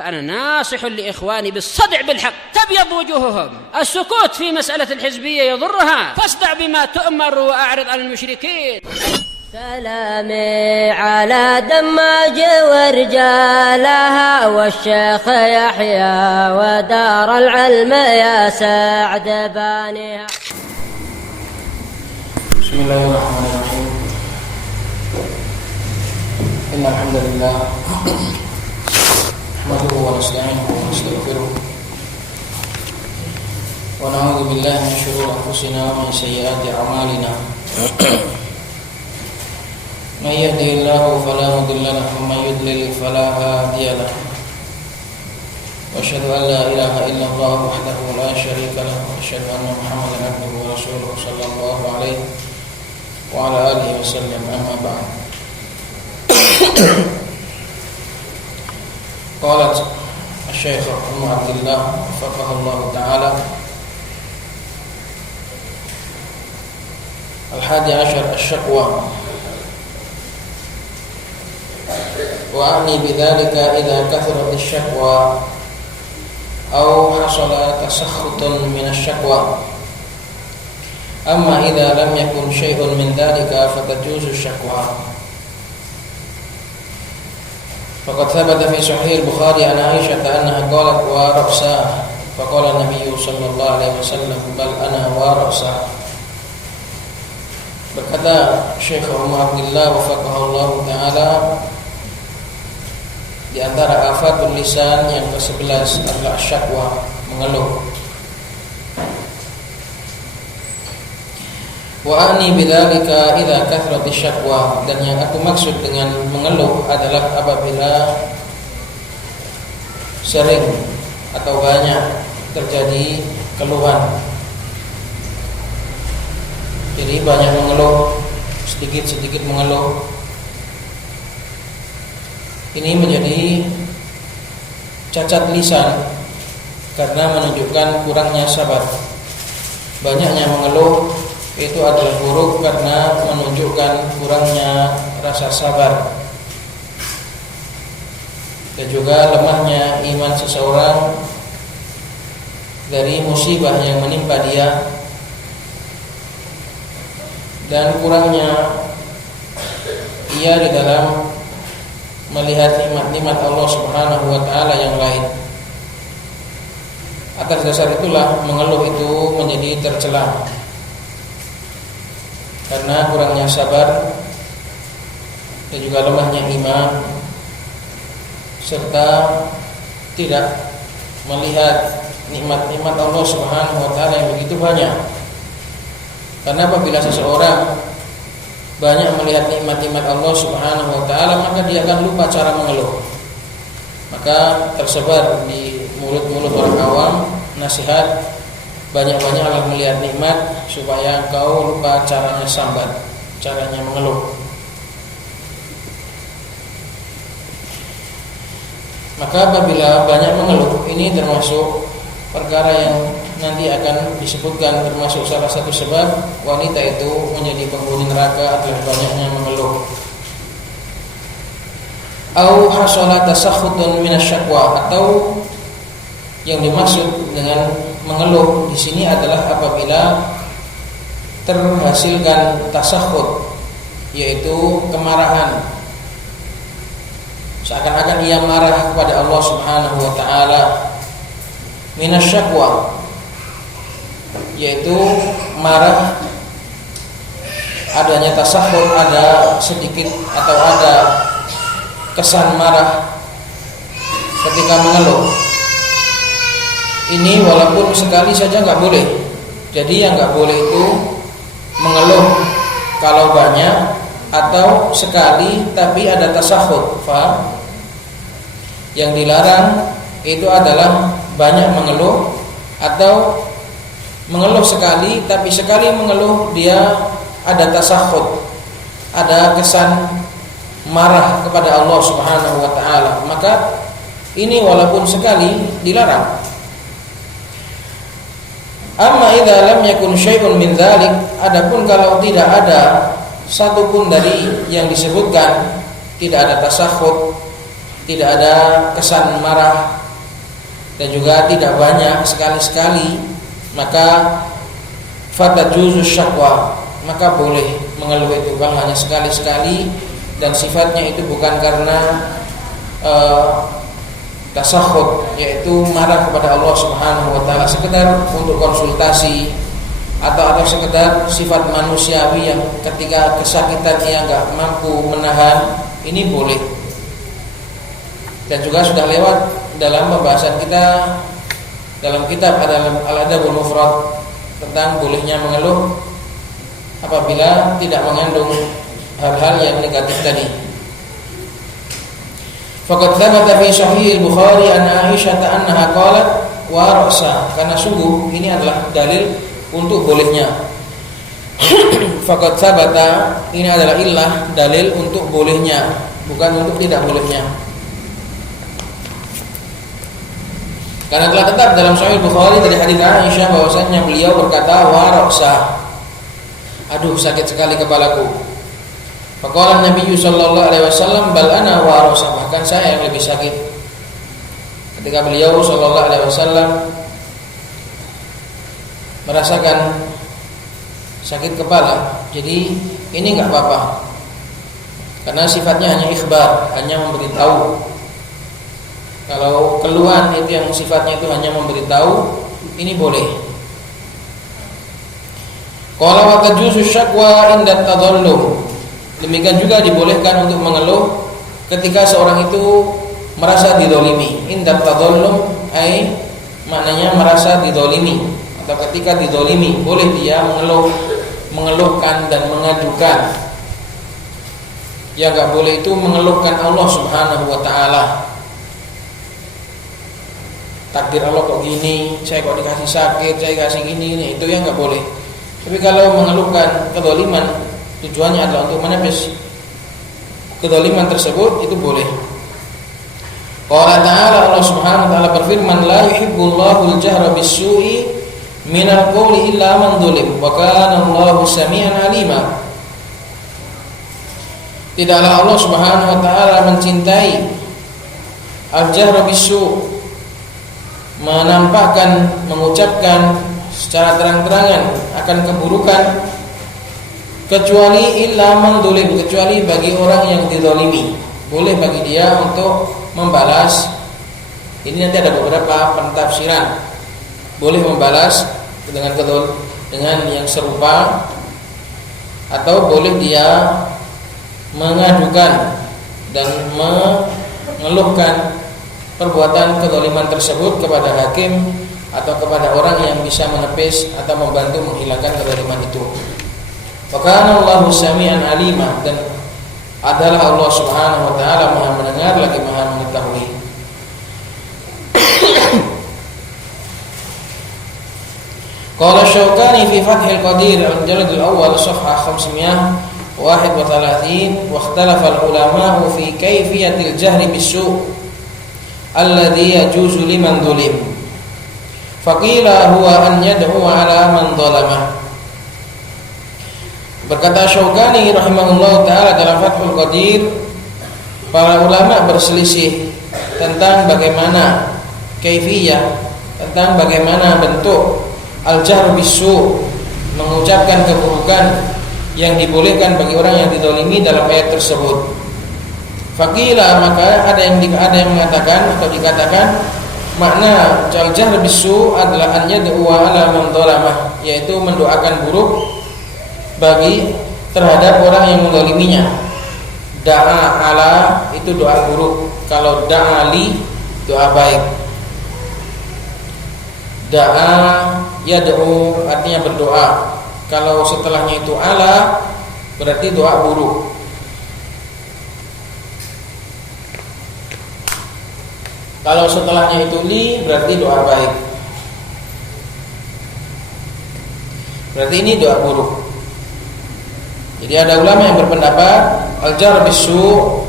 فأنا ناصح لإخواني بالصدع بالحق تبيض وجوههم. السكوت في مسألة الحزبية يضرها، فاصدع بما تؤمر وأعرض عن المشركين. سلامي على دماج ورجالها والشيخ يحيى ودار العلم يا سعد بانيها. بسم الله الرحمن الرحيم. إن الحمد لله نحمده ونستعينه ونستغفره ونعوذ بالله من شرور أنفسنا ومن سيئات أعمالنا. من يهده الله فلا مضل له ومن يضلل فلا هادي له. وأشهد أن لا إله إلا الله وحده لا شريك له وأشهد أن محمدا عبده ورسوله صلى الله عليه وعلى آله وسلم. أما بعد. قالت الشيخ أم عبد الله وفقه الله تعالى: 11 الشكوى. وأعني بذلك إذا كثرت الشكوى أو حصل تسخط من الشكوى. أما إذا لم يكن شيء من ذلك فتجوز الشكوى. فقد ثبت في صحيح البخاري عن عائشة أنها قالت: ورأساه. فقال النبي صلى الله عليه وسلم: بل أنا ورأساه. Berkata Syekh Umar Abdillah wafaqahullah ta'ala, di antara afatul lisan yang ke-11 adalah syakwa, mengeluh. Wa ani bidzalika idza kathrati syakwa, dan yang aku maksud dengan mengeluh adalah apabila sering atau banyak terjadi keluhan. Jadi banyak mengeluh, sedikit-sedikit mengeluh. Ini menjadi cacat lisan karena menunjukkan kurangnya sabar. Banyaknya mengeluh itu adalah buruk karena menunjukkan kurangnya rasa sabar dan juga lemahnya iman seseorang dari musibah yang menimpa dia, dan kurangnya ia di dalam melihat nikmat-nikmat Allah Subhanahu wa taala yang lain. Atas dasar itulah mengeluh itu menjadi tercela, karena kurangnya sabar dan juga lemahnya iman, serta tidak melihat nikmat-nikmat Allah Subhanahu wa taala yang begitu banyak. Karena apabila seseorang banyak melihat nikmat-nikmat Allah Subhanahu wa taala, maka dia akan lupa cara mengeluh. Maka tersebar di mulut-mulut orang awam nasihat, banyak-banyaklah melihat nikmat supaya engkau lupa caranya sambat, caranya mengeluh. Maka apabila banyak mengeluh, ini termasuk perkara yang nanti akan disebutkan termasuk salah satu sebab wanita itu menjadi penghuni neraka adalah banyaknya mengeluh. Au hasala tasakhutun minasyakwa, atau yang dimaksud dengan mengeluh di sini adalah apabila terhasilkan tasakhut, yaitu kemarahan. Seakan-akan ia marah kepada Allah Subhanahu wa taala. Minasyakwa, yaitu marah, adanya tasakhut, ada sedikit atau ada kesan marah ketika mengeluh. Ini walaupun sekali saja nggak boleh. Jadi yang nggak boleh itu mengeluh kalau banyak atau sekali tapi ada tasakhut. Faham? Yang dilarang itu adalah banyak mengeluh atau mengeluh sekali, tapi sekali mengeluh dia ada tasakhut, ada kesan marah kepada Allah Subhanahu wa taala. Maka ini walaupun sekali dilarang. Amma idza lam yakun syai'un min dzalik, adapun kalau tidak ada satu pun dari yang disebutkan, tidak ada tasakhut, tidak ada kesan marah dan juga tidak banyak sekali-sekali, maka fatajuzu syakwa, maka boleh mengeluh itu kalau hanya sekali-sekali dan sifatnya itu bukan karena tasakhut, yaitu marah kepada Allah Subhanahu wa taala, sekedar untuk konsultasi atau sekedar sifat manusiawi yang ketika kesakitan ia enggak mampu menahan, ini boleh. Dan juga sudah lewat dalam pembahasan kita dalam kitab Al-Adabul Mufrad tentang bolehnya mengeluh apabila tidak mengandung hal-hal yang negatif tadi. Faqad thabata fi Sahih Al-Bukhari an Aisyah annaha qalat wa ra'sa, karena sungguh ini adalah dalil untuk bolehnya. Faqad thabata, ini adalah illah, dalil untuk bolehnya, bukan untuk tidak bolehnya. Karena telah tetap dalam Sahih Bukhari dari hadis Aisyah bahwasanya beliau berkata wa ra'sa, aduh sakit sekali kepalaku. Faqala Nabi sallallahu alaihi wasallam bal ana wa ra'sa, bahkan saya yang lebih sakit. Ketika beliau sallallahu alaihi wasallam merasakan sakit kepala, jadi ini enggak apa-apa. Karena sifatnya hanya ikhbar, hanya memberitahu. Kalau keluhan itu yang sifatnya itu hanya memberitahu, ini boleh. Qala wa tajuzu syakwa inda tadallum. Demikian juga dibolehkan untuk mengeluh ketika seorang itu merasa didolimi. Inda tadallum ai maknanya merasa didolimi, atau ketika didolimi boleh dia mengeluhkan dan mengadukan. Yang enggak boleh itu mengeluhkan Allah Subhanahu wa taala. Takdir Allah kok gini, saya kok dikasih sakit, saya kasih gini, itu yang enggak boleh. Tapi kalau mengeluhkan kedoliman, tujuannya adalah untuk menepis kedoliman tersebut, itu boleh. Qala ta'ala, Allah Subhanahu wa taala berfirman, la yuhibbullahu al-jahra bis-su'i minal qawli illa man dhulim wa kana Allahu samian alima. Tidaklah Allah Subhanahu wa taala mencintai al-jahra bis-su', menampakkan, mengucapkan secara terang-terangan akan keburukan, kecuali illa man dhulim, kecuali bagi orang yang dizalimi. Boleh bagi dia untuk membalas. Ini nanti ada beberapa pentafsiran. Boleh membalas dengan yang serupa, atau boleh dia mengadukan dan mengeluhkan perbuatan kezaliman tersebut kepada hakim atau kepada orang yang bisa menepis atau membantu menghilangkan kezaliman itu. Wa kana Allahu samian alima, dan adalah Allah Subhanahu wa taala Maha mendengar lagi Maha mengetahui. Qala Syaukani fi Fathil Qadir al-Jalad al-Awwal safhah 531 wa ikhtalafa al-ulama fi kayfiyatil jahri bis-su' alladhi yajuzu liman dhulim. Faqila huwa an yad'u ala man dhalama. Berkata Syaukani rahimahullah ta'ala dalam Fathul Qadir, para ulama berselisih tentang bagaimana kaifiyah, tentang bagaimana bentuk al-jahr bis-su', mengucapkan keburukan yang dibolehkan bagi orang yang dizalimi dalam ayat tersebut. Faqila, maka ada yang mengatakan atau dikatakan makna al-jahr bis-su' adalah an yad'u ala man dhalamah, yaitu mendoakan buruk bagi terhadap orang yang menzaliminya. Da'a ala itu doa buruk, kalau da'a li doa baik. Da'a yad'u artinya berdoa, kalau setelahnya itu ala berarti doa buruk. Kalau setelahnya itu li berarti doa baik. Berarti ini doa buruk. Jadi ada ulama yang berpendapat al-jahr bis-su'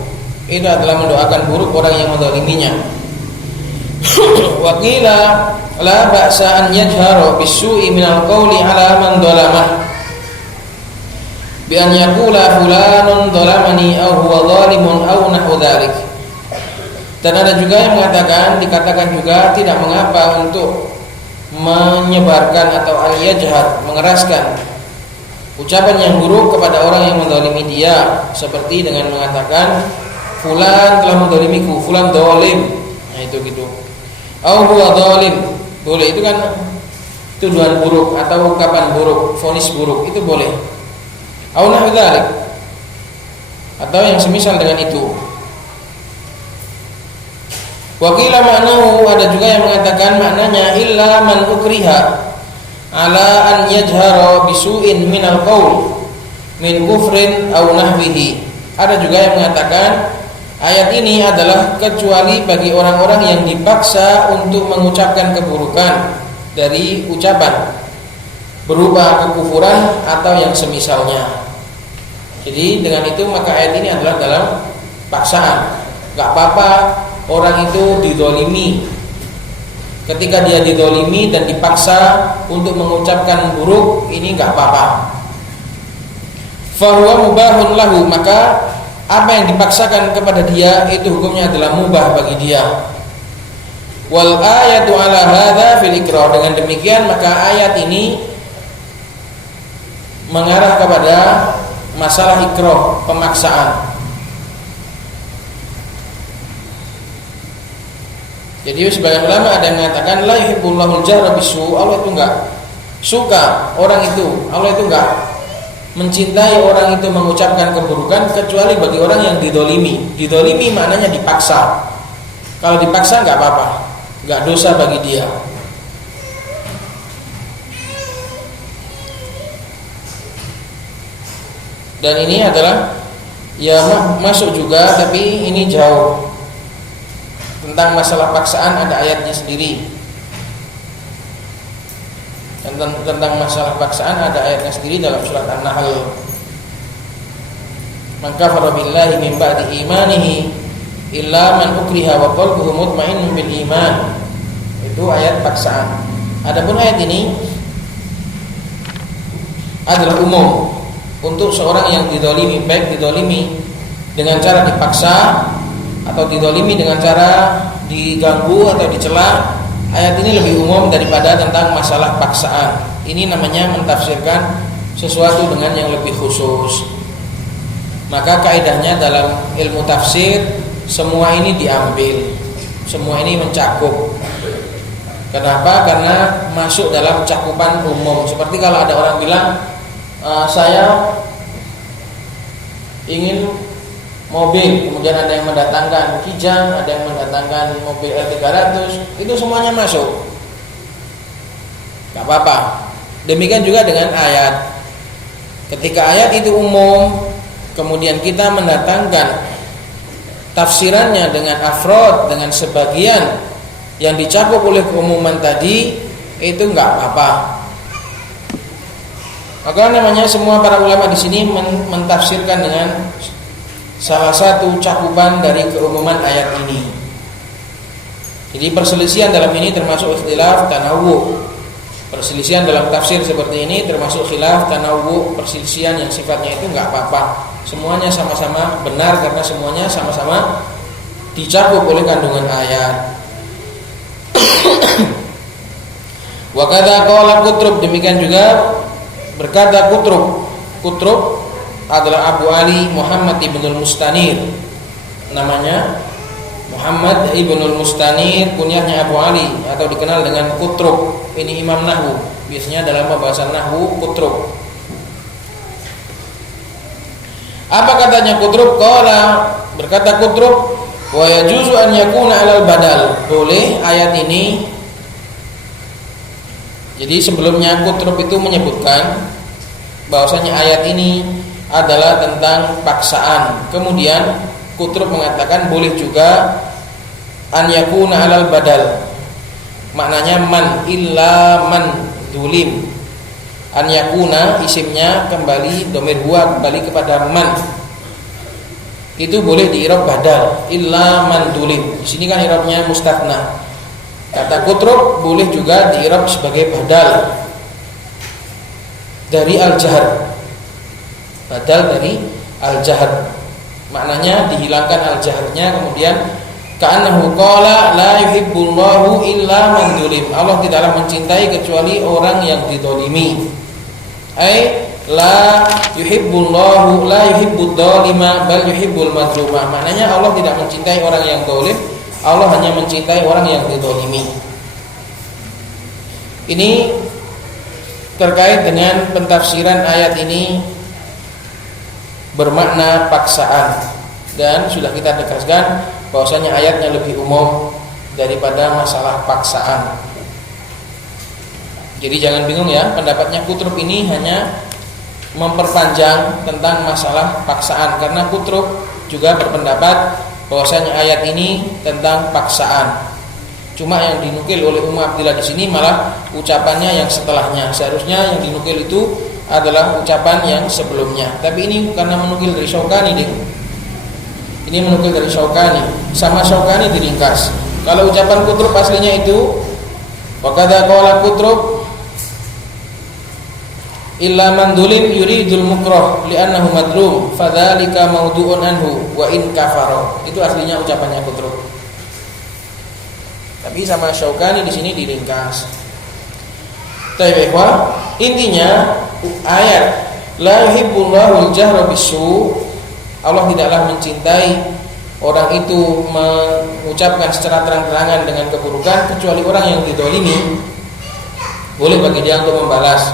itu adalah mendoakan buruk orang yang menzaliminya. Wa qila la ba'sa an yajhara bis-su'i min al-qawli 'ala man dhalamah bi an yaqula fulanun dhalamani aw huwa dhalimun aw nahwu dhalik. Dan ada juga yang dikatakan juga tidak mengapa untuk menyebarkan atau al-yajhar, mengeraskan ucapan yang buruk kepada orang yang mendolimi dia, seperti dengan mengatakan fulan telah mendolimiku, fulan dolim. Nah itu gitu. Au huwa dolim, boleh, itu kan tuduhan buruk atau ungkapan buruk, vonis buruk, itu boleh. Au nahwu dzalik, atau yang semisal dengan itu. Wakila maknahu, ada juga yang mengatakan maknanya illa man ukriha ala an yajhara bisu'in minal qaul min kufrin aw nahwihi. Ada juga yang mengatakan ayat ini adalah kecuali bagi orang-orang yang dipaksa untuk mengucapkan keburukan dari ucapan berupa kekufuran atau yang semisalnya. Jadi dengan itu maka ayat ini adalah dalam paksaan. Gak apa-apa orang itu didolimi. Ketika dia didolimi dan dipaksa untuk mengucapkan buruk, ini gak apa-apa. Fahuwa mubahun lahu, maka apa yang dipaksakan kepada dia itu hukumnya adalah mubah bagi dia. Wal ayatu ala hadza fil iqrar. Dengan demikian maka ayat ini mengarah kepada masalah ikrah, pemaksaan. Jadi sebagian ulama ada yang mengatakan la yuhibbullahul jahra bisu, Allah itu enggak suka orang itu, Allah itu enggak mencintai orang itu mengucapkan keburukan kecuali bagi orang yang didolimi. Didolimi maknanya dipaksa. Kalau dipaksa enggak apa-apa, enggak dosa bagi dia. Dan ini adalah ya masuk juga, tapi ini jauh. Tentang masalah paksaan ada ayatnya sendiri. Tentang masalah paksaan ada ayatnya sendiri dalam surat An-Nahl. Man kafara billahi min ba'di imanihi illa man ukriha wa qalbuhu mutmainnun bil iman. Itu ayat paksaan. Adapun ayat ini adalah umum untuk seorang yang didolimi, baik didolimi dengan cara dipaksa atau didolimi dengan cara diganggu atau dicela. Ayat ini lebih umum daripada tentang masalah paksaan. Ini namanya mentafsirkan sesuatu dengan yang lebih khusus. Maka kaidahnya dalam ilmu tafsir, semua ini diambil, semua ini mencakup. Kenapa? Karena masuk dalam cakupan umum. Seperti kalau ada orang bilang, saya ingin mobil, kemudian ada yang mendatangkan Kijang, ada yang mendatangkan mobil L300, itu semuanya masuk, gak apa-apa. Demikian juga dengan ayat. Ketika ayat itu umum, kemudian kita mendatangkan tafsirannya dengan afrod, dengan sebagian yang dicakup oleh keumuman tadi, itu gak apa-apa. Maka namanya semua para ulama di sini mentafsirkan dengan salah satu cakupan dari keumuman ayat ini. Jadi perselisihan dalam ini termasuk ikhtilaf tanawwu. Perselisihan dalam tafsir seperti ini termasuk khilaf tanawwu, perselisihan yang sifatnya itu enggak apa-apa. Semuanya sama-sama benar karena semuanya sama-sama dicakup oleh kandungan ayat. Wa kadza qala Qutrub, demikian juga berkata Qutrub. Qutrub adalah Abu Ali Muhammad ibnul Mustanir, namanya Muhammad ibnul Mustanir, kunyahnya Abu Ali atau dikenal dengan Qutrub. Ini imam nahwu, biasanya dalam pembahasan nahwu Qutrub. Apa katanya Qutrub? Qala, berkata Qutrub, wa yajuzu an yakuna alal badal. Boleh ayat ini. Jadi sebelumnya Qutrub itu menyebutkan bahwasanya ayat ini adalah tentang paksaan. Kemudian Qutrub mengatakan boleh juga an yakuna alal badal. Maknanya man illa man zulim. An yakuna isimnya kembali, dhamir huwa kembali kepada man. Itu boleh di i'rab badal, illa man zulim. Di sini kan i'rabnya mustatsna. Kata Qutrub boleh juga di i'rab sebagai badal dari al-jahr. Badal dari al-jahr, maknanya dihilangkan al-jahrnya, kemudian Ka'annahu qala la yuhibbullahu illa man dzulim. Allah tidaklah mencintai kecuali orang yang dizalimi. Ai la yuhibbullahu la yuhibbud dzalima bal yuhibbul mazluma. Maknanya Allah tidak mencintai orang yang zalim, Allah hanya mencintai orang yang dizalimi. Ini terkait dengan pentafsiran ayat ini bermakna paksaan, dan sudah kita tegaskan bahwasanya ayatnya lebih umum daripada masalah paksaan. Jadi jangan bingung ya, pendapatnya Qutrub ini hanya memperpanjang tentang masalah paksaan, karena Qutrub juga berpendapat bahwasanya ayat ini tentang paksaan. Cuma yang dinukil oleh Ummu Abdillah di sini malah ucapannya yang setelahnya. Seharusnya yang dinukil itu adalah ucapan yang sebelumnya. Tapi ini karena menukil dari Syaukani, ini menukil dari Syaukani. Sama Syaukani diringkas. Kalau ucapan Qutrub aslinya itu wa kadza qala Qutrub illa man dulim yuridul mukrah li'annahu madlum fadzalika mawdu'un anhu wa in kafara. Itu aslinya ucapannya Qutrub. Tapi sama Syaukani di sini diringkas. Taibwa, intinya ayat la yuhibbullahu al-jahra bisu, Allah tidaklah mencintai orang itu mengucapkan secara terang-terangan dengan keburukan kecuali orang yang dizalimi. Boleh bagi dia untuk membalas.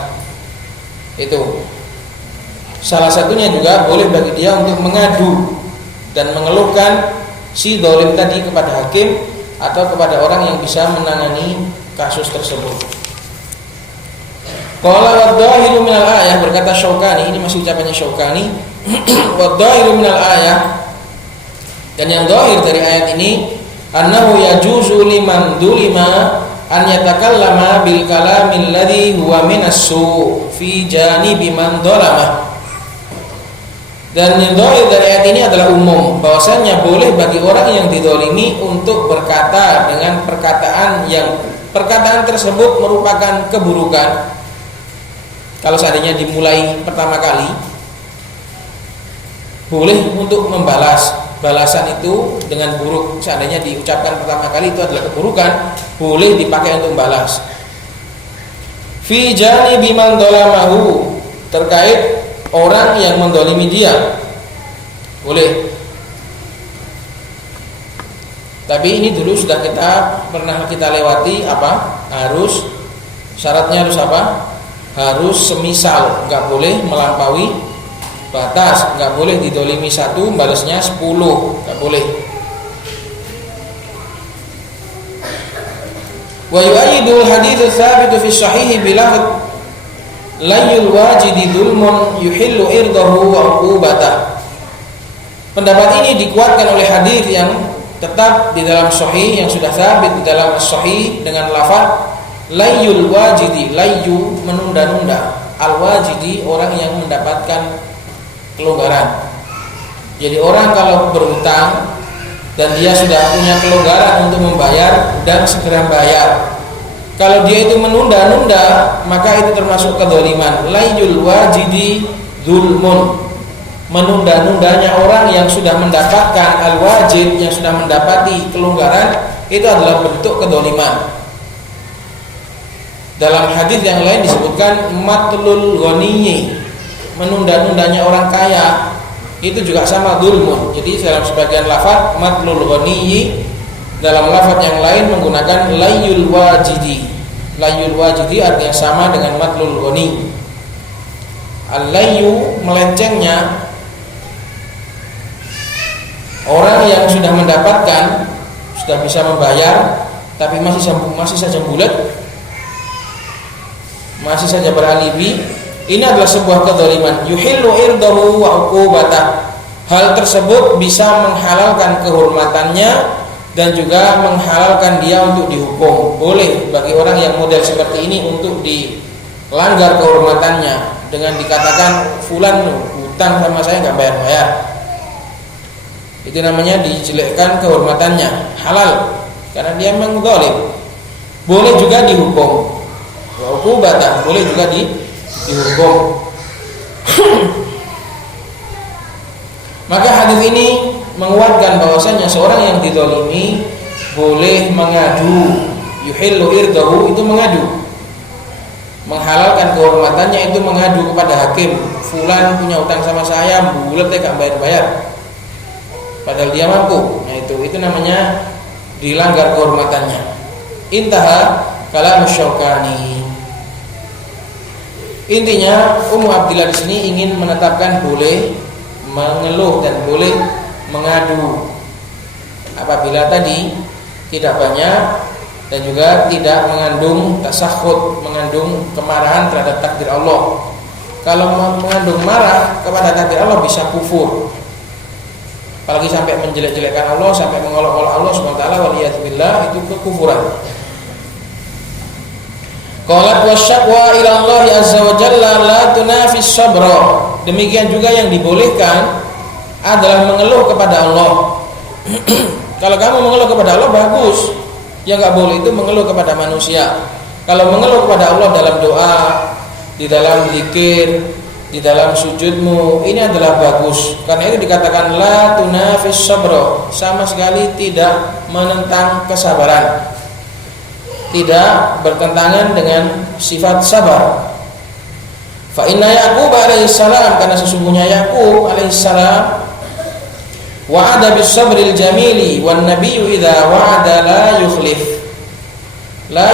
Itu salah satunya juga boleh bagi dia untuk mengadu dan mengeluhkan si zalim tadi kepada hakim atau kepada orang yang bisa menangani kasus tersebut. Qala wadhahiru minal ayah, berkata Syaukani, ini masih ucapannya Syaukani, wadhahiru minal ayah, dan yang dhahir dari ayat ini annahu yajuzu liman dulima an yatakallama bil kalamil ladzi huwa minassu fi janibi man dhalamah. Dan yang dhahir dari ayat ini adalah umum, bahwasanya boleh bagi orang yang dizalimi untuk berkata dengan perkataan yang perkataan tersebut merupakan keburukan. Kalau seandainya dimulai pertama kali, boleh untuk membalas. Balasan itu dengan buruk, seandainya diucapkan pertama kali itu adalah keburukan, boleh dipakai untuk membalas. Fi janibi man dhalamahu, terkait orang yang mendolimi dia, boleh. Tapi ini dulu sudah pernah kita lewati apa? Harus syaratnya harus apa? Harus semisal, nggak boleh melampaui batas, nggak boleh didolimi 1 balasnya 10, nggak boleh. Wa yu'ayyidul hadits tsabitu fi sahih bilafz layul wajidi dzulmun yuhillu irdahu wa uqubatah. Pendapat ini dikuatkan oleh hadis yang tetap di dalam sahih, yang sudah sabit di dalam sahih dengan lafaz layul wajidi. Layu menunda-nunda, al wajidi orang yang mendapatkan kelonggaran. Jadi orang kalau berhutang dan dia sudah punya kelonggaran untuk membayar dan segera bayar, kalau dia itu menunda-nunda, maka itu termasuk kedzaliman. Layul wajidi dzulmun, menunda-nundanya orang yang sudah mendapatkan al-wajid, yang sudah mendapati kelonggaran, itu adalah bentuk kedzaliman. Dalam hadis yang lain disebutkan matlul ghaniyyi, menunda-nundanya orang kaya, itu juga sama dzulmun. Jadi dalam sebagian lafaz matlul ghaniyyi, dalam lafaz yang lain menggunakan layul wajidi. Layul wajidi artinya sama dengan matlul ghani. Al-layu melencengnya orang yang sudah mendapatkan, sudah bisa membayar, tapi masih saja bulat, masih saja beralibi. Ini adalah sebuah kedzaliman. Yuhillu irdahu wa uqubatah. Hal tersebut bisa menghalalkan kehormatannya dan juga menghalalkan dia untuk dihukum. Boleh bagi orang yang model seperti ini untuk dilanggar kehormatannya dengan dikatakan fulan hutang sama saya nggak bayar-bayar. Itu namanya dijelekkan kehormatannya, halal karena dia memang zalim. Boleh juga dihukum. Wa uqubatah, boleh juga dihukum. Maka hadis ini menguatkan bahwasanya seorang yang dizalimi boleh mengadu. Yuhillu irdahu itu mengadu, menghalalkan kehormatannya itu mengadu kepada hakim. Fulan punya utang sama saya, bulat gak bayar-bayar, padahal dia mampu. Nah itu namanya dilanggar kehormatannya. Intaha kalam Syaukani. Intinya Ummu Abdillah di sini ingin menetapkan boleh mengeluh dan boleh mengadu apabila tadi tidak banyak dan juga tidak mengandung tasakhut, mengandung kemarahan terhadap takdir Allah. Kalau mengandung marah kepada takdir Allah bisa kufur, apalagi sampai menjelek-jelekkan Allah, sampai mengolok-olok Allah SWT, waliyadzubillah, itu kekufuran. Qalat wasyaqwa ila Allah azza wa jalla la tunafis sabra. Demikian juga yang dibolehkan adalah mengeluh kepada Allah. Kalau kamu mengeluh kepada Allah bagus. Yang enggak boleh itu mengeluh kepada manusia. Kalau mengeluh kepada Allah dalam doa, di dalam zikir, di dalam sujudmu, ini adalah bagus. Karena itu dikatakan la tunafis sabra, sama sekali tidak menentang kesabaran, tidak bertentangan dengan sifat sabar. Fa inna Yaqub alaihissalam, karena sesungguhnya Yaqub alaihissalam wa'ada bis sabril jamili wan nabiyyu idza wa'ada la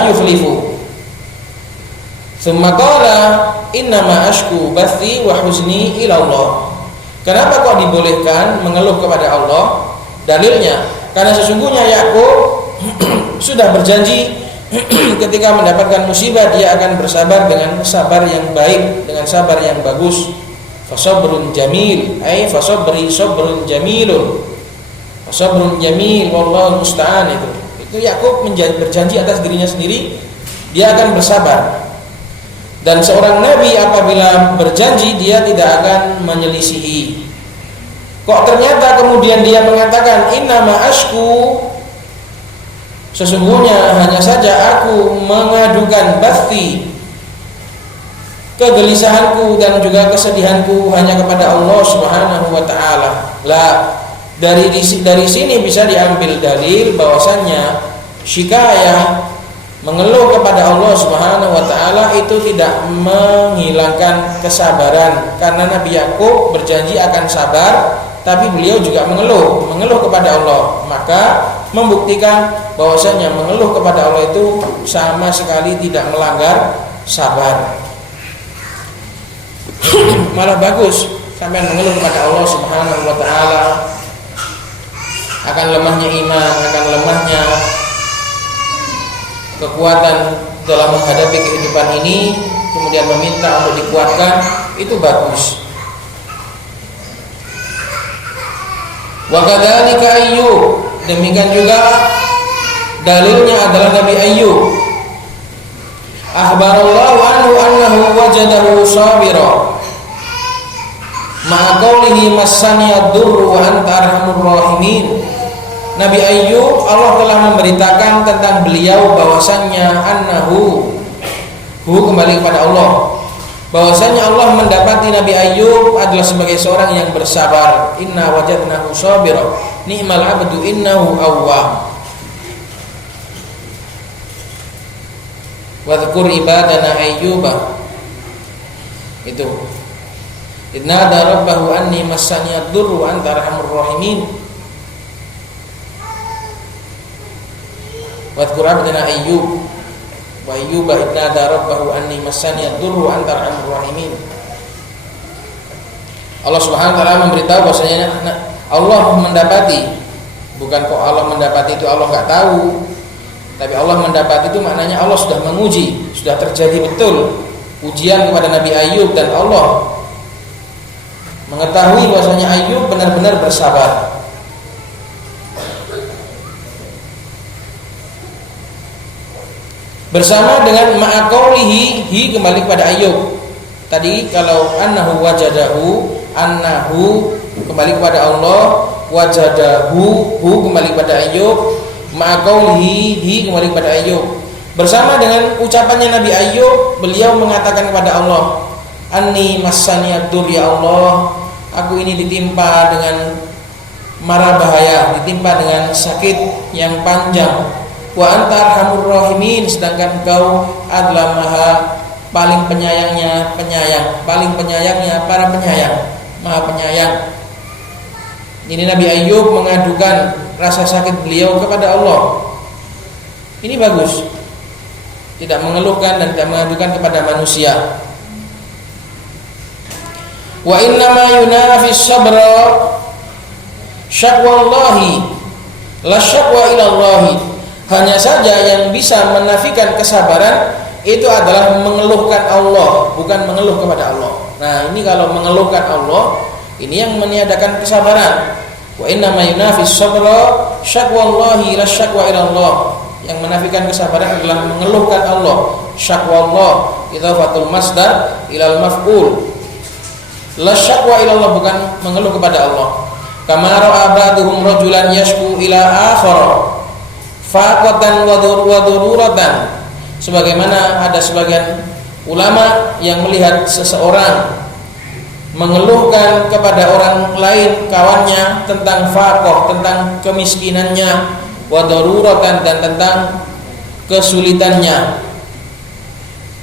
yukhlifu. Tsumma qala innama ashku bathi wa huzni ila Allah. Kenapa kok dibolehkan mengeluh kepada Allah? Dalilnya karena sesungguhnya Yaqub sudah berjanji ketika mendapatkan musibah dia akan bersabar dengan sabar yang baik, dengan sabar yang bagus. Fasabrun jamil, ay fasabri sabrun jamilun. Fasabrun jamil wallahu musta'an. Itu Yakub berjanji atas dirinya sendiri dia akan bersabar. Dan seorang nabi apabila berjanji dia tidak akan menyelisihi. Kok ternyata kemudian dia mengatakan innama ashku, sesungguhnya hanya saja aku mengadukan bathi, kegelisahanku dan juga kesedihanku hanya kepada Allah Subhanahu wa taala. Lah, dari sini bisa diambil dalil bahwasannya syikayah, mengeluh kepada Allah Subhanahu wa taala itu tidak menghilangkan kesabaran. Karena Nabi Yakub berjanji akan sabar, tapi beliau juga mengeluh kepada Allah. Maka membuktikan bahwasannya mengeluh kepada Allah itu sama sekali tidak melanggar sabar. Malah bagus sampai mengeluh kepada Allah Subhanahu wa taala akan lemahnya iman, akan lemahnya kekuatan dalam menghadapi kehidupan ini, kemudian meminta untuk dikuatkan, itu bagus. Wa kadzalika Ayyub, demikian juga dalilnya adalah Nabi Ayyub. Akhbarallahu anhu annahu wajadahu sabira ma'a qawlihi massani ad-durru wa anta arhamur rahimin. Nabi Ayyub, Allah telah memberitakan tentang beliau bahwasannya annahu, kembali kepada Allah, bahwasannya Allah mendapati Nabi Ayyub adalah sebagai seorang yang bersabar. Inna wajadnahu sabira ni'mal 'abdu innahu awwab. Wadhkur ibadana Ayyuba, itu idnada rabbahu anni massani ad-durru wa anta arhamur rahimin. Wadhkur abdana Ayyub wa Ayyuba idnada rabbahu anni massani ad-durru wa anta arhamur rahimin. Allah Subhanahu wa taala memberitahu bahwasanya Allah mendapati, bukan kok Allah mendapati itu Allah enggak tahu. Tapi Allah mendapat itu maknanya Allah sudah menguji, sudah terjadi betul ujian kepada Nabi Ayyub, dan Allah mengetahui bahwasanya Ayyub benar-benar bersabar. Bersama dengan ma'aqaulihi, kembali kepada Ayyub. Tadi kalau annahu wajadahu, annahu kembali kepada Allah, wajadahu kembali kepada Ayyub, ma'aqaulihi kembali kepada Ayyub. Bersama dengan ucapannya Nabi Ayyub, beliau mengatakan kepada Allah, anni massani ad-dur, ya Allah, aku ini ditimpa dengan mara bahaya, ditimpa dengan sakit yang panjang. Wa anta arhamur rahimin, sedangkan engkau adalah maha paling penyayangnya penyayang, paling penyayangnya para penyayang, maha penyayang. Ini Nabi Ayub mengadukan rasa sakit beliau kepada Allah. Ini bagus, tidak mengeluhkan dan tidak mengadukan kepada manusia. Wa innama yunafis sabra syakwallahi la syakwa ilallahi. Hanya saja yang bisa menafikan kesabaran itu adalah mengeluhkan Allah, bukan mengeluh kepada Allah. Nah, ini kalau mengeluhkan Allah, ini yang meniadakan kesabaran. Wa innama yunafis sabra syakwallahi la syakwa ilallah. Yang menafikan kesabaran adalah mengeluhkan Allah. Syakwallah idzafatul masdar ilal maf'ul. La syakwa ilallah, bukan mengeluh kepada Allah. Kama ra'a ba'duhum rajulan yashku ila akhar faqatan wa dururatan. Sebagaimana ada sebagian ulama yang melihat seseorang mengeluhkan kepada orang lain kawannya tentang faqah, tentang kemiskinannya, wa daruratan, dan tentang kesulitannya.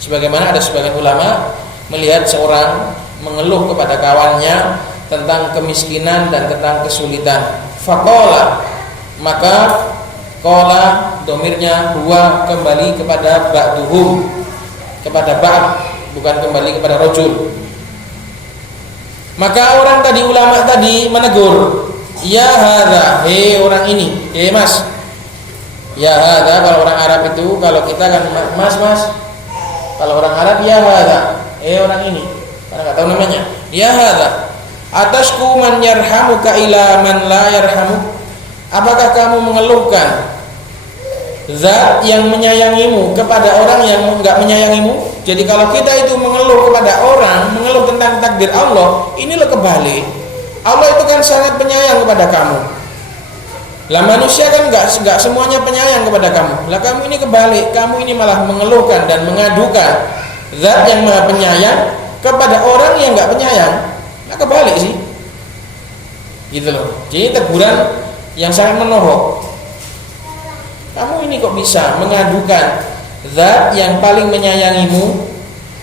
Sebagaimana ada sebagian ulama melihat seorang mengeluh kepada kawannya tentang kemiskinan dan tentang kesulitan. Faqala, maka qala domirnya huwa kembali kepada ba'duhum, kepada ba'd, bukan kembali kepada rajul. Maka orang tadi, ulama tadi menegur, ya hadza, hei orang ini, hei mas. Ya hadza, kalau orang Arab itu, kalau kita kan mas. Kalau orang Arab ya hadza, hei orang ini, karena enggak tahu namanya. Ya hadza, atasku man yarhamuka ila man la yarhamu. Apakah kamu mengeluhkan zat yang menyayangimu kepada orang yang enggak menyayangimu? Jadi kalau kita itu mengeluh kepada orang, mengeluh tentang takdir Allah, ini lo kebalik. Allah itu kan sangat penyayang kepada kamu. Lah manusia kan enggak semuanya penyayang kepada kamu. Lah kamu ini kebalik, kamu ini malah mengeluhkan dan mengadukan zat yang maha penyayang kepada orang yang enggak penyayang. Nah kebalik sih. Gitu loh. Jadi teguran yang sangat menohok. Kamu ini kok bisa mengadukan zat yang paling menyayangimu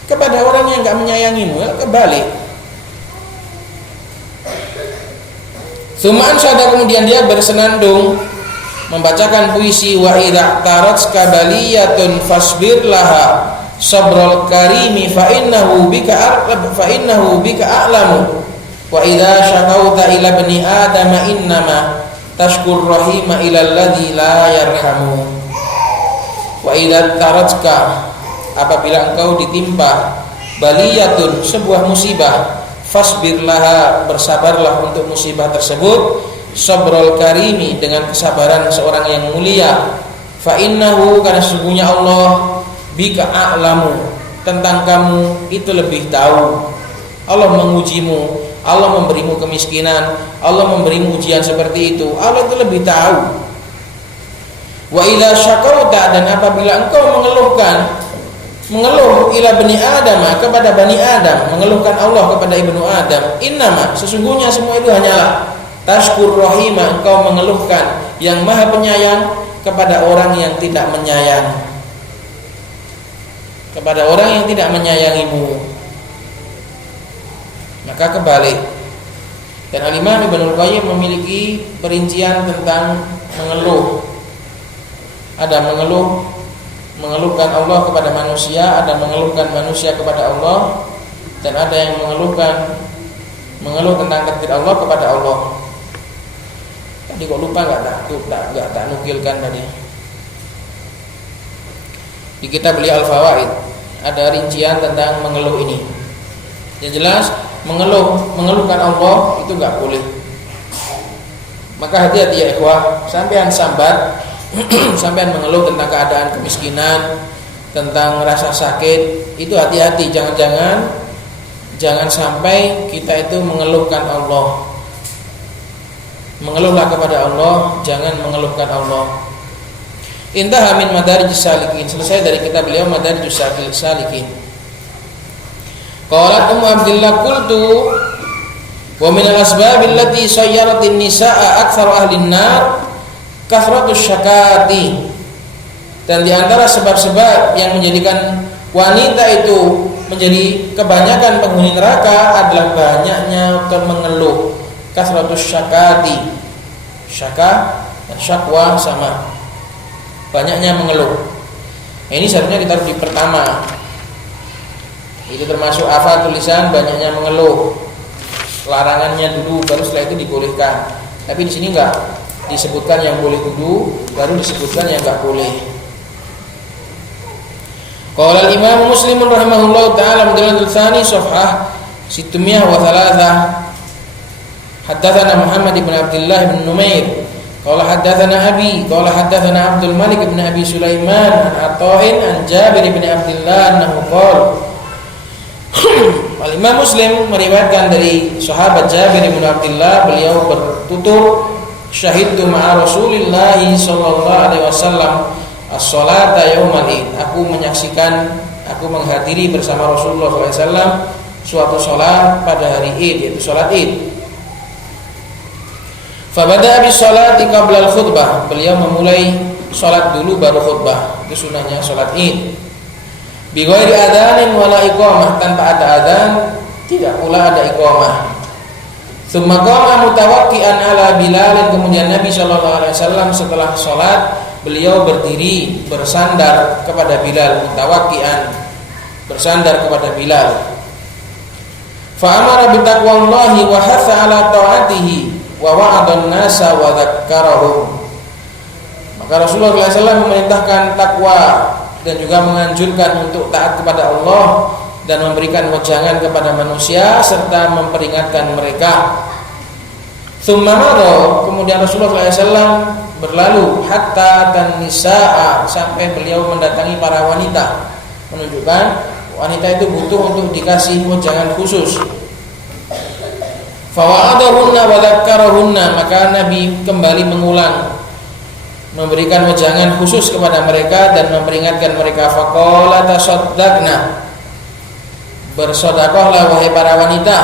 kepada orang yang enggak menyayangimu? Ya kebalik. Tsumma ansada, kemudian dia bersenandung membacakan puisi, wa idza taratska baliyatun fasbir laha sabrul karimi fa innahu bika a'lamu wa idza syakauta ila bani adam innama tashkur rahima ila alladzi la yarhamu. Wa idza taratska, apabila engkau ditimpa baliyatun, sebuah musibah, fasbirlaha, bersabarlah untuk musibah tersebut, sabrul karimi, dengan kesabaran seorang yang mulia, fa innahu, karena sesungguhnya Allah, bika a'lamu, tentang kamu itu lebih tahu. Allah mengujimu, Allah memberimu kemiskinan, Allah memberimu ujian seperti itu, Allah itu lebih tahu. Wa idza syakauta, dan apabila engkau mengeluh ila bani Adam, kepada bani Adam, mengeluhkan Allah kepada ibnu Adam, innama, sesungguhnya semua itu hanyalah tashkur rahima, engkau mengeluhkan yang maha penyayang kepada orang yang tidak menyayang, kepada orang yang tidak menyayangimu. Maka kebalik. Dan Al-Imam Ibnul Qayyim memiliki perincian tentang mengeluh. Ada mengeluhkan Allah kepada manusia, ada mengeluhkan manusia kepada Allah, dan ada yang mengeluh tentang takdir Allah kepada Allah. Tadi kok lupa enggak tak nukilkan tadi. Di kitab beliau Al-Fawaid ada rincian tentang mengeluh ini. Yang jelas mengeluhkan Allah itu enggak boleh. Maka hati-hati ya ikhwah, sampean sambat sampean mengeluh tentang keadaan kemiskinan, tentang rasa sakit, itu hati-hati, jangan sampai kita itu mengeluhkan Allah. Mengeluhlah kepada Allah, jangan mengeluhkan Allah. Intaha min Madarijus Salikin, selesai dari kitab beliau Madarijus Salikin. Qalat Ummu Abdillah qultu Wa min al-asbab allati sayyaratin nisaa aktsaru ahli an-nar kathratus syakati. Dan di antara sebab-sebab yang menjadikan wanita itu menjadi kebanyakan penghuni neraka adalah banyaknya mengeluh. Kathratus syakati. Syaka dan syakwa sama. Banyaknya mengeluh. Nah, ini seharusnya kita harus di pertama. Itu termasuk afatul lisan, banyaknya mengeluh. Larangannya dulu, baru setelah itu dibolehkan. Tapi di sini enggak disebutkan yang boleh dulu, baru disebutkan yang enggak boleh. Qala al-Imam Muslim rahimahullahu taala mujallad tsani safhah 603. Haddatsana Muhammad ibn Abdullah ibn Numair qala haddatsana Abi qala haddatsana Abdul Malik ibn Abi Sulaiman an Ata'in an Jabir ibn Abdullah annahu qala Al-Imam Muslim meriwayatkan dari sahabat Jabir bin Abdullah, beliau bertutur syahidtu ma'a Rasulillah sallallahu alaihi wasallam as-salata yaumal id. Aku menghadiri bersama Rasulullah sallallahu alaihi wasallam suatu salat pada hari Id, yaitu salat Id. Fa bada'a bis salati qabla al-khutbah. Beliau memulai salat dulu baru khutbah. Itu sunahnya salat Id. Bi ghairi adzan wala iqamah, tanpa ada adzan, tidak pula ada iqamah. Tsumma qama mutawakkian ala Bilal. Kemudian Nabi sallallahu alaihi wasallam setelah salat beliau berdiri bersandar kepada Bilal, mutawakkian, bersandar kepada Bilal. Fa amara bi taqwallahi wa hatha ala ta'atihi wa wa'adhan nasa wa dzakkarahum. Maka Rasulullah sallallahu alaihi wasallam memerintahkan takwa dan juga menganjurkan untuk taat kepada Allah dan memberikan wejangan kepada manusia serta memperingatkan mereka. Tsumma mara, kemudian Rasulullah SAW berlalu hatta tan-nisaa, sampai beliau mendatangi para wanita, menunjukkan wanita itu butuh untuk dikasih wejangan khusus. Fa wa'adahunna wa dzakkarahunna, maka Nabi kembali mengulang, memberikan wejangan khusus kepada mereka dan memperingatkan mereka. Faqala tasaddaqna, bersedekahlah wahai para wanita,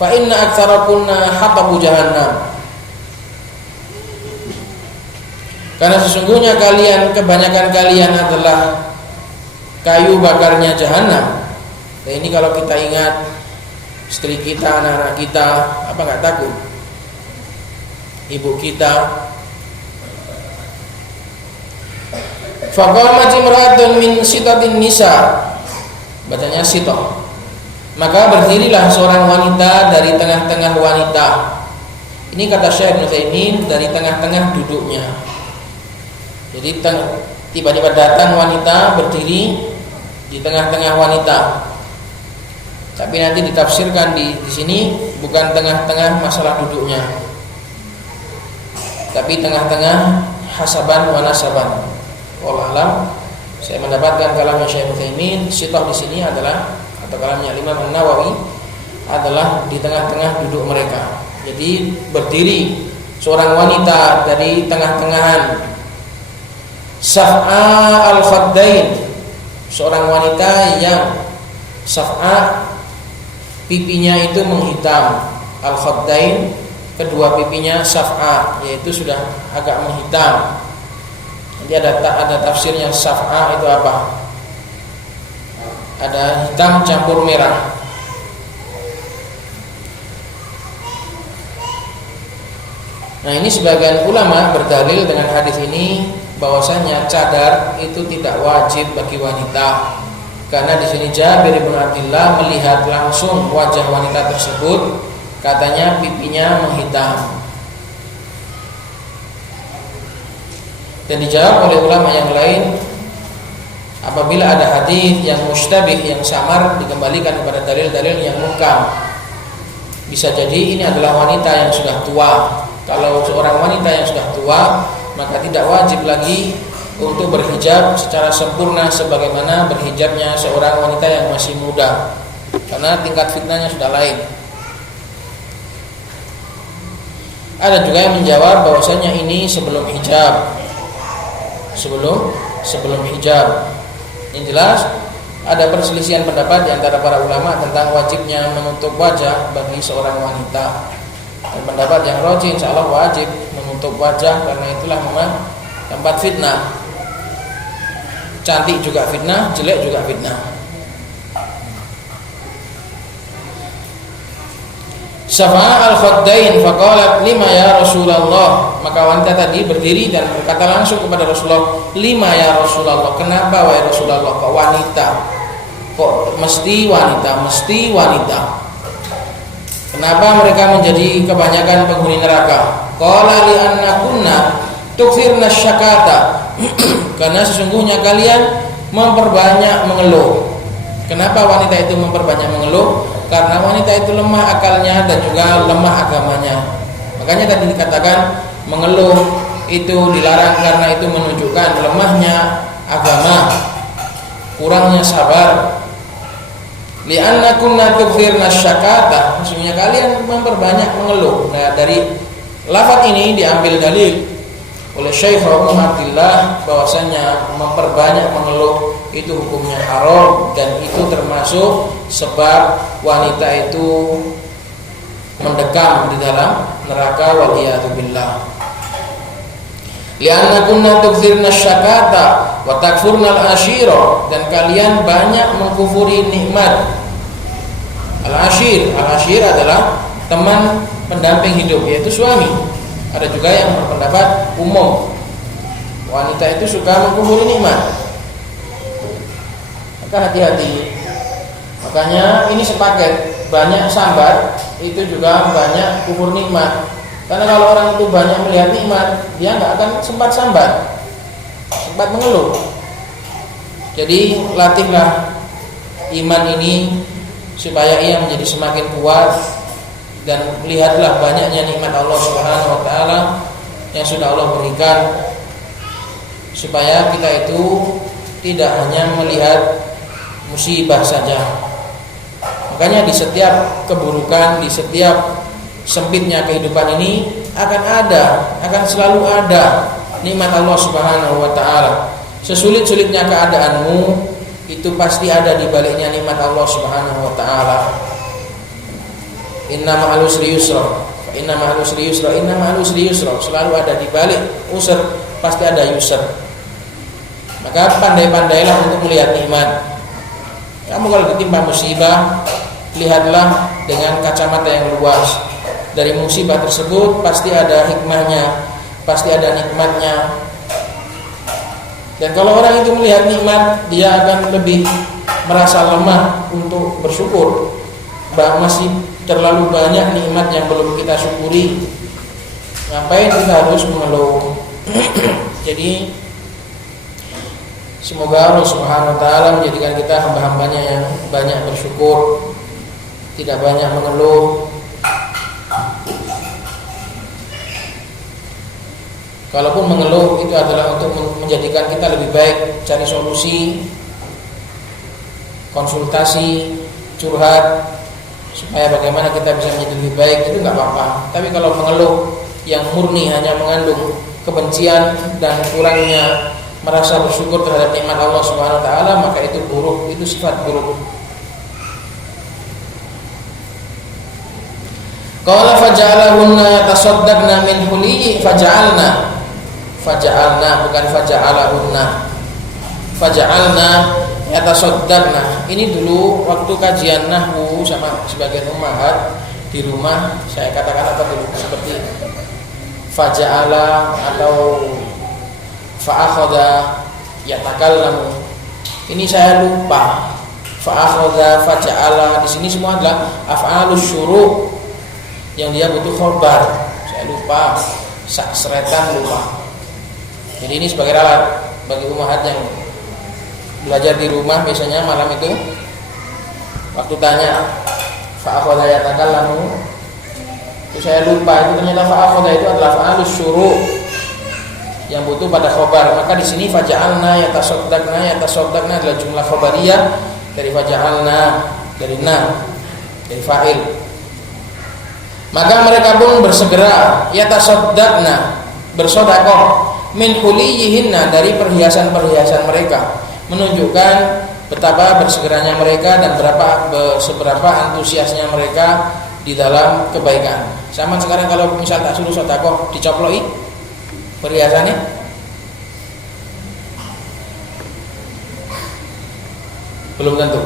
fa inna aktsarakunna hatabu jahannam, karena sesungguhnya kebanyakan kalian adalah kayu bakarnya jahanam. Nah, ini kalau kita ingat istri kita, anak-anak kita, apa enggak takut? Ibu kita. Faqamat imra'atun min sitatin nisa, bacanya sitah. Maka berdirilah seorang wanita dari tengah-tengah wanita. Ini kata Syekh Ibnu Utsaimin, dari tengah-tengah duduknya. Jadi tiba-tiba datang wanita berdiri di tengah-tengah wanita. Tapi nanti ditafsirkan di sini bukan tengah-tengah masalah duduknya, tapi tengah-tengah hasaban wa nasaban. Wallahu alam, saya mendapatkan kalamnya Syekh Utsaimin, sitah di sini adalah, atau kalamnya Imam An-Nawawi, adalah di tengah-tengah duduk mereka. Jadi berdiri seorang wanita dari tengah-tengahan. Saf'a al-khaddain, seorang wanita yang saf'a, pipinya itu menghitam. Al-khaddain, kedua pipinya saf'a, yaitu sudah agak menghitam. Jadi ada tafsirnya saf'a itu apa? Ada hitam campur merah. Nah, ini sebagian ulama berdalil dengan hadis ini bahwasanya cadar itu tidak wajib bagi wanita, karena di sini Jabir bin Abdullah melihat langsung wajah wanita tersebut, katanya pipinya menghitam. Dan dijawab oleh ulama yang lain, apabila ada hadis yang mustabih, yang samar, dikembalikan kepada dalil-dalil yang muhkam. Bisa jadi ini adalah wanita yang sudah tua. Kalau seorang wanita yang sudah tua, maka tidak wajib lagi untuk berhijab secara sempurna sebagaimana berhijabnya seorang wanita yang masih muda, karena tingkat fitnahnya sudah lain. Ada juga yang menjawab bahwasanya ini sebelum hijab. Sebelum hijab. Yang jelas ada perselisihan pendapat di antara para ulama tentang wajibnya menutup wajah bagi seorang wanita. Dan pendapat yang rajih insyaallah wajib menutup wajah karena itulah memang tempat fitnah. Cantik juga fitnah, jelek juga fitnah. Syafa'a al-khaddain faqalat lima ya Rasulullah. Maka wanita tadi berdiri dan berkata langsung kepada Rasulullah, lima ya Rasulullah, kenapa wahai Rasulullah kok wanita? Kok mesti wanita, mesti wanita? Kenapa mereka menjadi kebanyakan penghuni neraka? Qala li annakunna tukthirna syakata. Karena sesungguhnya kalian memperbanyak mengeluh. Kenapa wanita itu memperbanyak mengeluh? Karena wanita itu lemah akalnya dan juga lemah agamanya. Makanya tadi dikatakan mengeluh itu dilarang karena itu menunjukkan lemahnya agama, kurangnya sabar. Li'annakunna tukthirna syakata, maksudnya kalian memperbanyak mengeluh. Nah, dari lafaz ini diambil dalil oleh Syekh Rahimahullah bahwasanya memperbanyak mengeluh itu hukumnya haram dan itu termasuk sebab wanita itu mendekam di dalam neraka waliyadzubillah. Li'annakunna tukthirna syakata wa takfurnal ashira, dan kalian banyak mengkufuri nikmat. Al-ashir adalah teman pendamping hidup, yaitu suami. Ada juga yang berpendapat umum wanita itu suka mengkufuri nikmat. Maka hati-hati. Makanya ini sepaket, banyak sambat itu juga banyak kufur nikmat. Karena kalau orang itu banyak melihat nikmat, dia nggak akan sempat sambat, sempat mengeluh. Jadi latihlah iman ini supaya ia menjadi semakin kuat, dan lihatlah banyaknya nikmat Allah Subhanahu wa taala yang sudah Allah berikan, supaya kita itu tidak hanya melihat musibah saja. Makanya di setiap keburukan, di setiap sempitnya kehidupan ini akan selalu ada nikmat Allah Subhanahu wa taala. Sesulit-sulitnya keadaanmu itu pasti ada di baliknya nikmat Allah Subhanahu wa taala. Inna ma'al usri yusra, inna ma'al usri yusra, inna ma'al usri yusra. Selalu ada di balik usr pasti ada yusr. Maka pandai-pandailah untuk melihat nikmat. Kamu kalau ditimpa musibah, lihatlah dengan kacamata yang luas. Dari musibah tersebut pasti ada hikmahnya, pasti ada nikmatnya. Dan kalau orang itu melihat nikmat, dia akan lebih merasa lemah untuk bersyukur. Masih terlalu banyak nikmat yang belum kita syukuri. Ngapain kita harus mengeluh? Jadi semoga Allah Subhanahu wa taala menjadikan kita hamba-hambanya yang banyak bersyukur, tidak banyak mengeluh. Kalaupun mengeluh itu adalah untuk menjadikan kita lebih baik, cari solusi, konsultasi, curhat, supaya bagaimana kita bisa menjadi lebih baik, itu nggak apa-apa. Tapi kalau mengeluh yang murni hanya mengandung kebencian dan kurangnya merasa bersyukur terhadap nikmat Allah Subhanahu wa taala, maka itu buruk, itu sifat buruk. Qala faja'alahunna yatasaddaqna min huliyi faja'alna bukan faja'alahunna. Faja'alna yatasaddaqna. Ini dulu waktu kajian nahwu sama sebagian ummahat di rumah saya katakan apa dulu, seperti faja'ala atau fa'akhadha yatakallamu. Ini saya lupa. Fa'akhadha, faja'ala, di sini semua adalah af'alus syuru' yang dia butuh khobar. Saya lupa, seretan lupa. Jadi ini sebagai alat bagi ummahat yang belajar di rumah biasanya malam itu waktu tanya fa'akhadha yatakallamu, itu saya lupa, itu ternyata fa'akhadha itu adalah fa'alus syuru' yang butuh pada khobar. Maka di sini faja'alna yatasaddaqna adalah jumlah khobariyah dari faja'alna, dari dari fa'il. Maka mereka pun bersegera yatasaddaqna, bersedekah min huliyihinna, dari perhiasan-perhiasan mereka, menunjukkan betapa bersegeranya mereka dan seberapa antusiasnya mereka di dalam kebaikan. Sama sekarang kalau misal tak suruh sedekah dicoploi perhiasannya, belum tentu.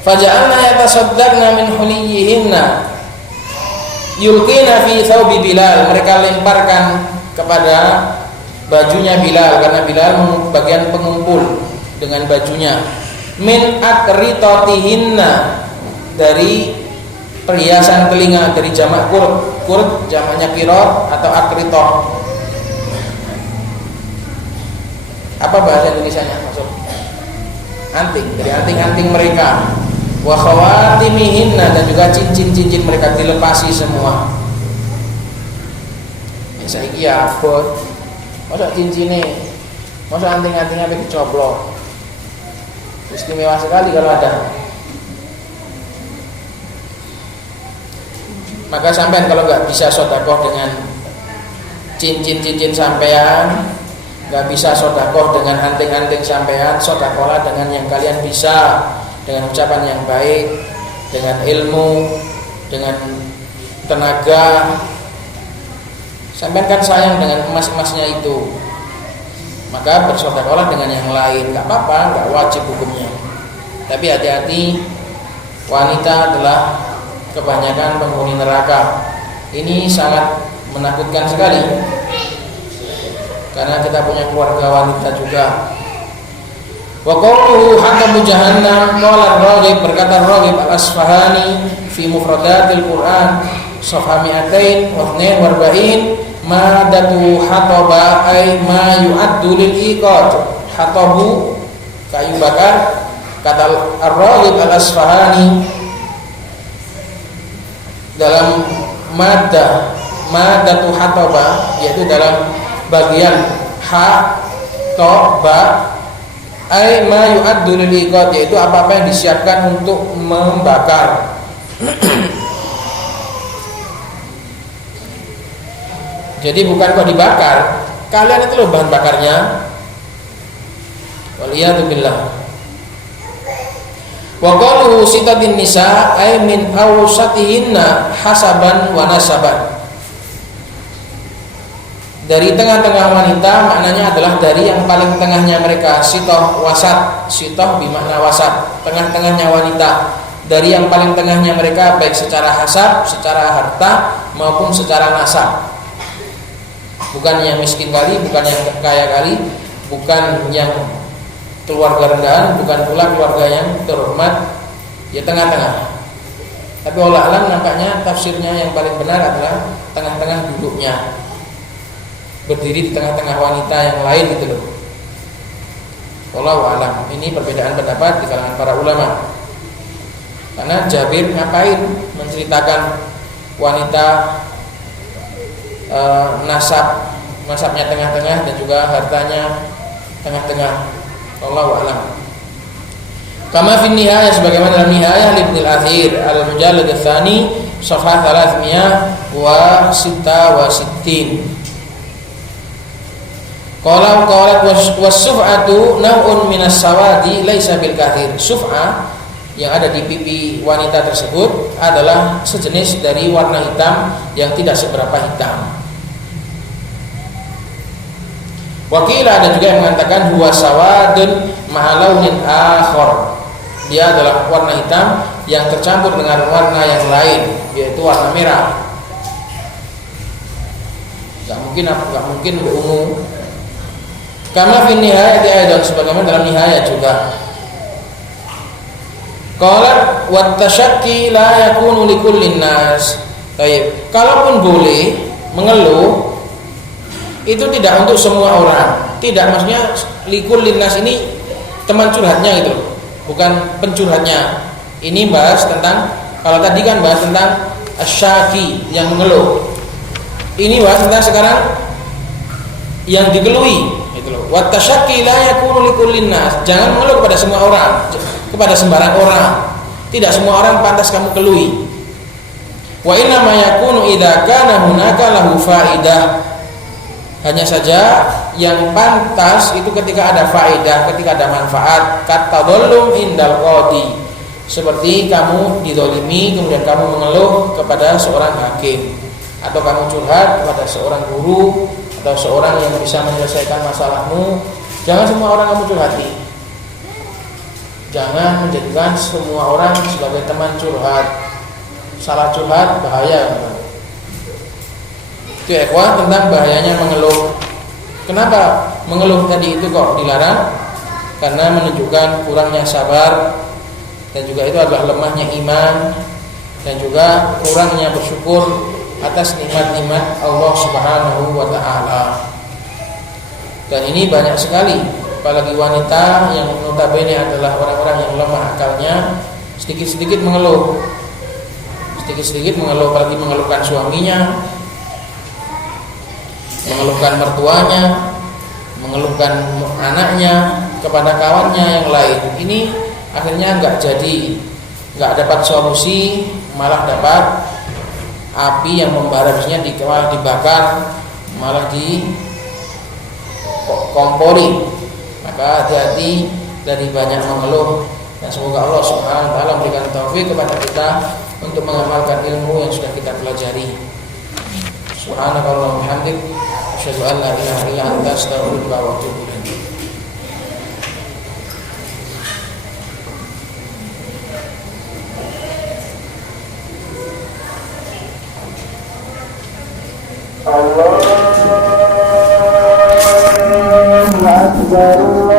Faja'alna yatasaddaqna min huliyihinna yulqina fi thawbi Bilal. Mereka lemparkan kepada bajunya Bilal, karena Bilal bagian pengumpul dengan bajunya. Min akritotihinna, dari perhiasan telinga, dari jamak kurd jamaknya kirot atau akritoh. Apa bahasa Indonesianya maksud? Anting, dari anting-anting mereka. Wa khawatimihinna, dan juga cincin-cincin mereka dilepasi semua. Saiki ya abot, masa cincine, masa anting-antingnya dicoplok. Istimewa sekali kalau ada. Maka sampean kalau nggak bisa sedekah dengan cincin-cincin sampean, nggak bisa sedekah dengan anting-anting sampean, sedekahlah dengan yang kalian bisa, dengan ucapan yang baik, dengan ilmu, dengan tenaga. Sampean kan sayang dengan emas-emasnya itu, maka bersedekahlah dengan yang lain. Nggak apa-apa, nggak wajib hukumnya. Tapi hati-hati, wanita adalah kebanyakan penghuni neraka. Ini sangat menakutkan sekali, karena kita punya keluarga wanita juga. Wa qawluhu hakamu jahannam, qala Raghib, berkata Raghib al-Asfahani fi mufradatil Quran safha 242, madatu hataba ay ma yu'addu lil iqad. Hatabu kayu bakar, kata Ar-Raghib al-Asfahani dalam madatu hataba, yaitu dalam bagian ha to ba, ay ma yu'addu lil iqad, yaitu apa-apa yang disiapkan untuk membakar. Jadi bukan kok dibakar, kalian itu loh bahan bakarnya. Waliyadu billah. Wa qaluhu sitatin nisa ay min awsatihinna hasaban wa nasaban. Dari tengah-tengah wanita maknanya adalah dari yang paling tengahnya mereka. Sitoh wasat, sitoh bermakna wasat, tengah-tengahnya wanita. Dari yang paling tengahnya mereka, baik secara hasab, secara harta maupun secara nasab. Bukan yang miskin kali, bukan yang kaya kali, bukan yang keluarga rendahan, bukan pula keluarga yang terhormat, ya tengah-tengah. Tapi wallahu alam nampaknya tafsirnya yang paling benar adalah tengah-tengah duduknya, berdiri di tengah-tengah wanita yang lain gitu loh. Wallahu alam. Ini perbedaan pendapat di kalangan para ulama. Karena Jabir ngapain menceritakan wanita nasabnya tengah-tengah dan juga hartanya tengah-tengah. Wallahu a'lam. Kama fi nihayah, sebagaimana dalam nihayah Ibnu al-Athir al-Mujallad ats-tsani safhah 366. Qala was-suf'atu naw'un minas sawadi laisa bil kathir. Suf'ah yang ada di pipi wanita tersebut adalah sejenis dari warna hitam yang tidak seberapa hitam. Wakilah ada juga yang mengatakan huwa sawadun ma'alaunin akhar. Dia adalah warna hitam yang tercampur dengan warna yang lain, yaitu warna merah. Gak mungkin ungu. Kama fi nihayati aidan, sebagaimana dalam nihayah juga. Qala wa tashaqqi la yakunu likullin nas. Baik, kalaupun boleh mengeluh itu tidak untuk semua orang. Tidak, maksudnya likullin nas ini teman curhatnya gitu, bukan pencurhatnya. Ini bahas tentang, kalau tadi kan bahas tentang asyaki yang mengeluh. Ini bahas tentang sekarang yang dikeluhi gitu loh. Wa tashaqqi la yakunu likullin nas. Jangan mengeluh kepada semua orang, kepada sembarang orang. Tidak semua orang pantas kamu keluhi. Wa inna ma yakunu idza kana hunaka lahu faidah. Hanya saja yang pantas itu ketika ada faedah, ketika ada manfaat, katadallum indal qadi. Seperti kamu didolimi kemudian kamu mengeluh kepada seorang hakim, atau kamu curhat kepada seorang guru atau seorang yang bisa menyelesaikan masalahmu. Jangan semua orang kamu curhati. Jangan menjadikan semua orang sebagai teman curhat. Salah curhat bahaya. Itu ikhwan tentang bahayanya mengeluh. Kenapa mengeluh tadi itu kok dilarang? Karena menunjukkan kurangnya sabar, dan juga itu adalah lemahnya iman, dan juga kurangnya bersyukur atas nikmat-nikmat Allah Subhanahu wa taala. Dan ini banyak sekali, apalagi wanita yang notabene adalah orang-orang yang lemah akalnya, sedikit-sedikit mengeluh. Sedikit-sedikit mengeluh, apalagi mengeluhkan suaminya, mengeluhkan mertuanya, mengeluhkan anaknya kepada kawannya yang lain. Ini akhirnya nggak dapat solusi, malah dapat api yang membara, biasanya dibakar, malah dikompori. Maka hati-hati dari banyak mengeluh, dan semoga Allah Subhanahu wa taala memberikan taufik kepada kita untuk mengamalkan ilmu yang sudah kita pelajari. Subhanakallahumma wa bihamdik, asyhadu an la ilaha illa anta, astaghfiruka wa atubu ilaik. Allahu Akbar.